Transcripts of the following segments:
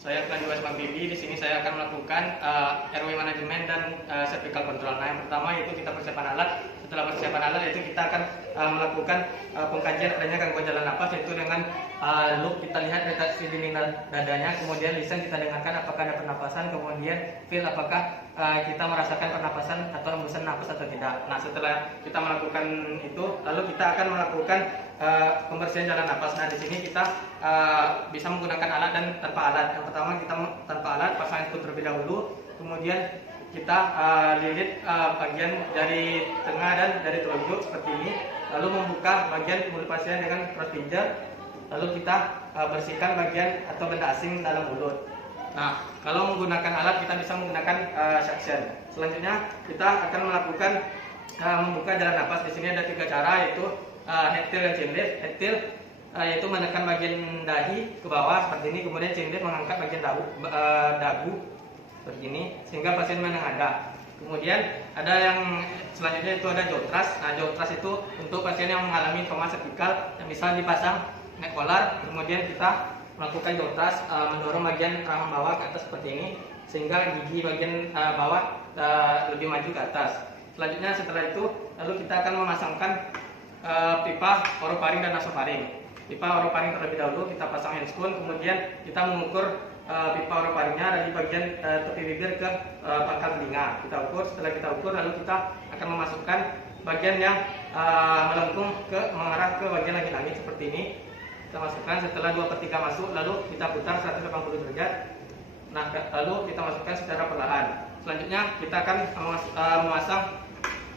Saya Klan Juwas Bang Bibi. Di sini saya akan melakukan RW manajemen dan cervical control. Nah, yang pertama yaitu kita persiapan alat. Setelah persiapan alat yaitu kita akan melakukan pengkajian adanya gangguan jalan napas, yaitu dengan loop kita lihat retraksi dinding dadanya, kemudian listen kita dengarkan apakah ada pernapasan, kemudian feel apakah kita merasakan pernapasan atau hembusan napas atau tidak. Nah, setelah kita melakukan itu, lalu kita akan melakukan pembersihan jalan napas. Nah, di sini kita bisa menggunakan alat dan tanpa alat. Yang pertama kita tanpa alat, pasang input terlebih dahulu, kemudian kita lilit bagian dari tengah dan dari telunjuk seperti ini, lalu membuka bagian mulut pasien dengan cross finger, lalu kita bersihkan bagian atau benda asing dalam mulut. Nah, kalau menggunakan alat kita bisa menggunakan suction. Selanjutnya kita akan melakukan membuka jalan napas. Di sini ada 3 cara, yaitu head till dan chin lift. Head till yaitu menekan bagian dahi ke bawah seperti ini, kemudian chin lift mengangkat bagian dagu seperti ini sehingga pasien menengadah. Kemudian ada yang selanjutnya itu ada jaw thrust. Nah, jaw thrust itu untuk pasien yang mengalami trauma cervical yang bisa dipasang neck collar, kemudian kita melakukan jaw thrust, mendorong bagian rahang bawah ke atas seperti ini sehingga gigi bagian bawah lebih maju ke atas. Selanjutnya setelah itu lalu kita akan memasangkan pipa orofaring dan nasofaring. Pipa orofaring terlebih dahulu kita pasang handscoon, kemudian kita mengukur pipa orofaringnya dari bagian tepi bibir ke pangkal telinga. Kita ukur, setelah kita ukur lalu kita akan memasukkan bagian yang melengkung mengarah ke bagian langit-langit seperti ini. Kita masukkan, setelah 2/3 masuk lalu kita putar 180 derajat. Nah, lalu kita masukkan secara perlahan. Selanjutnya kita akan memasang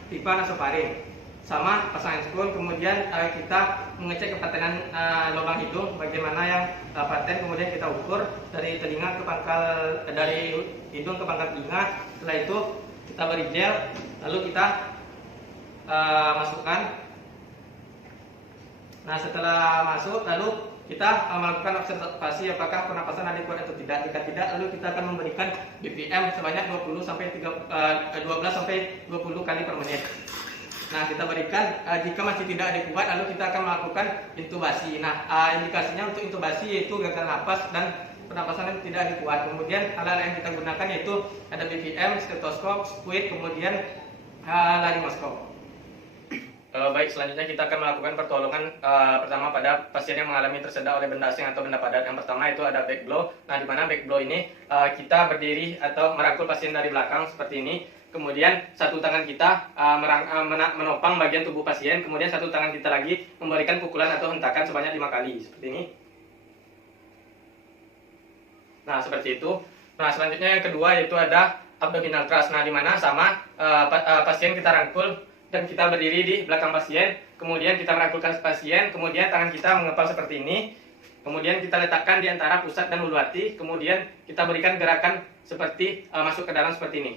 pipa nasofaring. Sama pasang handscoon, kemudian kita mengecek kepatenan lubang hidung bagaimana yang paten, kemudian kita ukur dari telinga ke pangkal, dari hidung ke pangkal telinga. Setelah itu kita beri gel, lalu kita masukkan. Nah, setelah masuk lalu kita melakukan observasi apakah pernapasan adekuat atau tidak. Jika tidak, lalu kita akan memberikan BPM sebanyak 12 sampai 20 kali per menit. Nah, kita berikan, jika masih tidak adekuat lalu kita akan melakukan intubasi. Nah, indikasinya untuk intubasi yaitu gagal napas dan pernapasan yang tidak adekuat. Kemudian alat yang kita gunakan yaitu ada BPM, stetoskop, squid, kemudian laryngoskop. Baik, selanjutnya kita akan melakukan pertolongan pertama pada pasien yang mengalami tersedak oleh benda asing atau benda padat. Yang pertama itu ada back blow. Nah, di mana back blow ini kita berdiri atau merangkul pasien dari belakang seperti ini. Kemudian satu tangan kita menopang bagian tubuh pasien, kemudian satu tangan kita lagi memberikan pukulan atau hentakan sebanyak 5 kali seperti ini. Nah, seperti itu. Nah, selanjutnya yang kedua yaitu ada abdominal thrust. Nah, di mana sama pasien kita rangkul dan kita berdiri di belakang pasien, kemudian kita merangkulkan pasien, kemudian tangan kita mengepal seperti ini, kemudian kita letakkan di antara pusat dan ulu hati, kemudian kita berikan gerakan seperti masuk ke dalam seperti ini.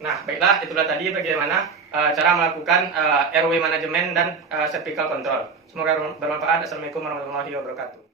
Nah, baiklah, itulah tadi bagaimana cara melakukan RW manajemen dan cervical control. Semoga bermanfaat. Assalamualaikum warahmatullahi wabarakatuh.